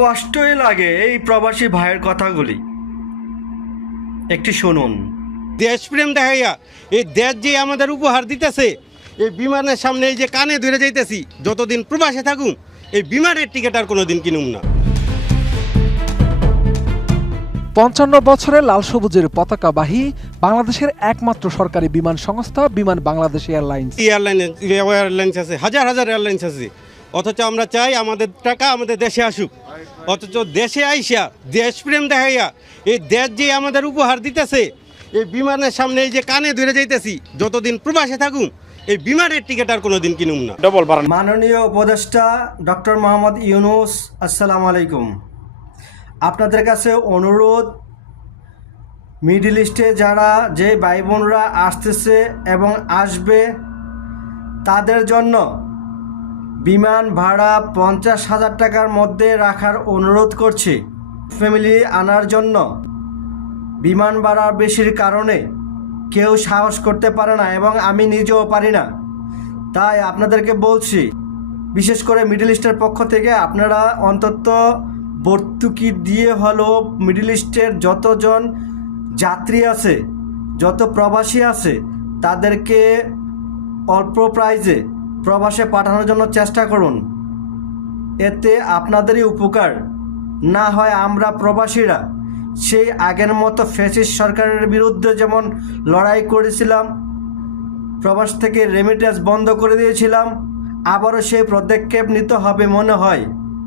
কষ্টই লাগে এই প্রবাসী ভাইয়ের কথাগুলি। একটি শুনুন। দেশপ্রেম দেখাইয়া এই দেশ যে আমাদের উপহার দিতেছে, এই বিমানের সামনে এই যে কানে ধরে যাইতেছি, যতদিন প্রবাসে থাকুম এই বিমানের টিকিট আর কোনোদিন কিনুম না। ৫৫ বছরের লাল সবুজের পতাকাবাহী বাংলাদেশের একমাত্র সরকারি বিমান সংস্থা বিমান বাংলাদেশ এয়ারলাইন্স। এয়ারলাইন্স আছে, হাজার হাজার এয়ারলাইন্স আছে, অথচ আমরা চাই আমাদের টাকা আমাদের দেশে আসুক। অথচ দেশে আইসা দেশপ্রেম দেখাইয়া এই দেশ যে আমাদের উপহার দিতেছে, এই বিমানের সামনে এই যে কানে ধরে যাইতেছি, যতদিন প্রবাসে থাকুম এই বিমানের টিকিট আর কোনোদিন কিনুম না। মাননীয় উপদেষ্টা ডক্টর মোহাম্মদ ইউনূস, আসসালামু আলাইকুম। আপনাদের কাছে অনুরোধ, মিডল ইস্টে যারা যে ভাই বোনরা আসতেছে এবং আসবে তাদের জন্য বিমান ভাড়া 50,000 টাকার মধ্যে রাখার অনুরোধ করছি। ফ্যামিলি আনার জন্য বিমান ভাড়া বেশির কারণে কেউ সাহস করতে পারে না এবং আমি নিজেও পারি না। তাই আপনাদেরকে বলছি, বিশেষ করে মিডল ইস্টের পক্ষ থেকে আপনারা অন্তত ভর্তুকি দিয়ে হলো মিডল ইস্টের যতজন যাত্রী আছে, যত প্রবাসী আছে, তাদেরকে অল্প প্রাইজে প্রবাসে পাঠানোর জন্য চেষ্টা করুন। এতে আপনাদেরই উপকার। না হয় আমরা প্রবাসীরা সেই আগের মতো ফ্যাসিস্ট সরকারের বিরুদ্ধে যেমন লড়াই করেছিলাম, প্রবাস থেকে রেমিটেন্স বন্ধ করে দিয়েছিলাম, আবারও সেই পদক্ষেপ নিতে হবে মনে হয়।